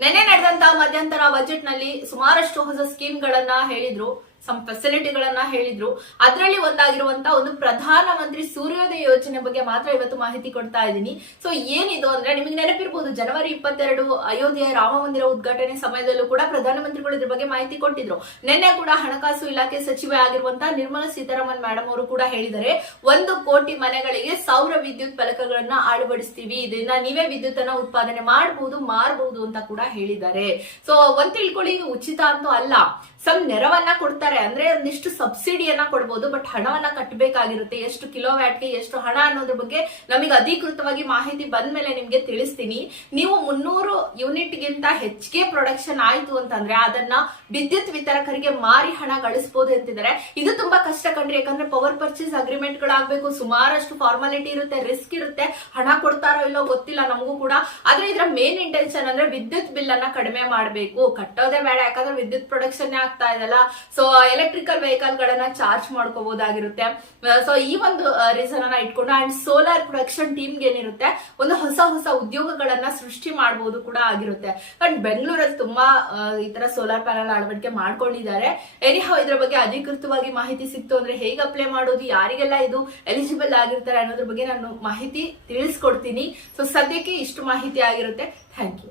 ನಿನ್ನೆ ನಡೆದಂತ ಮಧ್ಯಂತರ ಬಜೆಟ್ನಲ್ಲಿ ಸುಮಾರಷ್ಟು ಹೊಸ ಸ್ಕೀಮ್ ಗಳನ್ನ ಹೇಳಿದ್ರು. ಸಮ್ ಫೆಸಿಲಿಟಿಗಳನ್ನ ಹೇಳಿದ್ರು. ಅದರಲ್ಲಿ ಒಂದಾಗಿರುವಂತ ಒಂದು ಪ್ರಧಾನಮಂತ್ರಿ ಸೂರ್ಯೋದಯ ಯೋಜನೆ ಬಗ್ಗೆ ಮಾತ್ರ ಇವತ್ತು ಮಾಹಿತಿ ಕೊಡ್ತಾ ಇದ್ದೀನಿ. ಸೊ ಏನಿದು ಅಂದ್ರೆ ನಿಮಗೆ ನೆನಪಿರ್ಬೋದು, ಜನವರಿ ಇಪ್ಪತ್ತೆರಡು ಅಯೋಧ್ಯೆಯ ರಾಮ ಮಂದಿರ ಉದ್ಘಾಟನೆ ಸಮಯದಲ್ಲೂ ಕೂಡ ಪ್ರಧಾನಮಂತ್ರಿಗಳು ಇದ್ರ ಬಗ್ಗೆ ಮಾಹಿತಿ ಕೊಟ್ಟಿದ್ರು. ನಿನ್ನೆ ಕೂಡ ಹಣಕಾಸು ಇಲಾಖೆ ಸಚಿವೆ ಆಗಿರುವಂತಹ ನಿರ್ಮಲಾ ಸೀತಾರಾಮನ್ ಮೇಡಮ್ ಅವರು ಕೂಡ ಹೇಳಿದ್ದಾರೆ, ಒಂದು ಕೋಟಿ ಮನೆಗಳಿಗೆ ಸೌರ ವಿದ್ಯುತ್ ಫಲಕಗಳನ್ನ ಅಳವಡಿಸ್ತೀವಿ. ಇದರಿಂದ ನೀವೇ ವಿದ್ಯುತ್ ಅನ್ನ ಉತ್ಪಾದನೆ ಮಾಡಬಹುದು ಮಾರಬಹುದು ಅಂತ ಕೂಡ ಹೇಳಿದ್ದಾರೆ. ಸೊ ಒಂದ್ ತಿಳ್ಕೊಳ್ಳಿ ಉಚಿತ ಅಂತೂ ಅಲ್ಲ. ಸಮ್ ನೆರವನ್ನ ಕೊಡ್ತಾರೆ. ಅಂದ್ರೆ ಒಂದಿಷ್ಟು ಸಬ್ಸಿಡಿಯನ್ನ ಕೊಡ್ಬೋದು ಬಟ್ ಹಣವನ್ನ ಕಟ್ಟಬೇಕಾಗಿರುತ್ತೆ ಎಷ್ಟು ಕಿಲೋ ವ್ಯಾಟ್ಗೆ ಎಷ್ಟು ಹಣ ಅನ್ನೋದ್ರ ಬಗ್ಗೆ ನಮಗೆ ಅಧಿಕೃತವಾಗಿ ಮಾಹಿತಿ ಬಂದ್ಮೇಲೆ ನಿಮ್ಗೆ ತಿಳಿಸ್ತೀನಿ. ನೀವು ಮುನ್ನೂರು ಯೂನಿಟ್ಗಿಂತ ಹೆಚ್ಚಿಗೆ ಪ್ರೊಡಕ್ಷನ್ ಆಯ್ತು ಅಂತಂದ್ರೆ ಅದನ್ನ ವಿದ್ಯುತ್ ವಿತರಕರಿಗೆ ಮಾರಿ ಹಣ ಗಳಿಸಬಹುದು ಅಂತಿದ್ದಾರೆ. ಇದು ತುಂಬಾ ಕಷ್ಟ ಕಂಡ್ರಿ ಯಾಕಂದ್ರೆ ಪವರ್ ಪರ್ಚೇಸ್ ಅಗ್ರಿಮೆಂಟ್ ಗಳಾಗಬೇಕು ಸುಮಾರಷ್ಟು ಫಾರ್ಮಾಲಿಟಿ ಇರುತ್ತೆ ರಿಸ್ಕ್ ಇರುತ್ತೆ. ಹಣ ಕೊಡ್ತಾರೋ ಇಲ್ಲೋ ಗೊತ್ತಿಲ್ಲ ನಮಗೂ ಕೂಡ. ಆದ್ರೆ ಇದರ ಮೇನ್ ಇಂಟೆನ್ಷನ್ ಅಂದ್ರೆ ವಿದ್ಯುತ್ ಬಿಲ್ ಅನ್ನ ಕಡಿಮೆ ಮಾಡಬೇಕು. ಕಟ್ಟೋದೇ ಬೇಡ, ಯಾಕಂದ್ರೆ ವಿದ್ಯುತ್ ಪ್ರೊಡಕ್ಷನ್ ಆಗ್ತಾ ಇದೆಲ್ಲ. ಸೊ ಎಲೆಕ್ಟ್ರಿಕಲ್ ವೆಹಿಕಲ್ ಗಳನ್ನ ಚಾರ್ಜ್ ಮಾಡ್ಕೋಬಹುದಾಗಿರುತ್ತೆ ಸೊ ಈ ಒಂದು ರೀಸನ್ ಅನ್ನ ಇಟ್ಕೊಂಡು ಅಂಡ್ ಸೋಲಾರ್ ಪ್ರೊಡಕ್ಷನ್ ಟೀಮ್ ಏನಿರುತ್ತೆ, ಒಂದು ಹೊಸ ಹೊಸ ಉದ್ಯೋಗಗಳನ್ನ ಸೃಷ್ಟಿ ಮಾಡಬಹುದು ಕೂಡ ಆಗಿರುತ್ತೆ. ಬಟ್ ಬೆಂಗಳೂರಲ್ಲಿ ತುಂಬಾ ಈ ತರ ಸೋಲಾರ್ ಪ್ಯಾನಲ್ ಅಳವಡಿಕೆ ಮಾಡ್ಕೊಂಡಿದ್ದಾರೆ. ಎನಿಹೌ ಇದ್ರ ಬಗ್ಗೆ ಅಧಿಕೃತವಾಗಿ ಮಾಹಿತಿ ಸಿಕ್ತು ಅಂದ್ರೆ ಹೇಗೆ ಅಪ್ಲೈ ಮಾಡೋದು, ಯಾರಿಗೆಲ್ಲ ಇದು ಎಲಿಜಿಬಲ್ ಆಗಿರ್ತಾರೆ ಅನ್ನೋದ್ರ ಬಗ್ಗೆ ನಾನು ಮಾಹಿತಿ ತಿಳಿಸ್ಕೊಡ್ತೀನಿ. ಸೊ ಸದ್ಯಕ್ಕೆ ಇಷ್ಟು ಮಾಹಿತಿ ಆಗಿರುತ್ತೆ. Thank you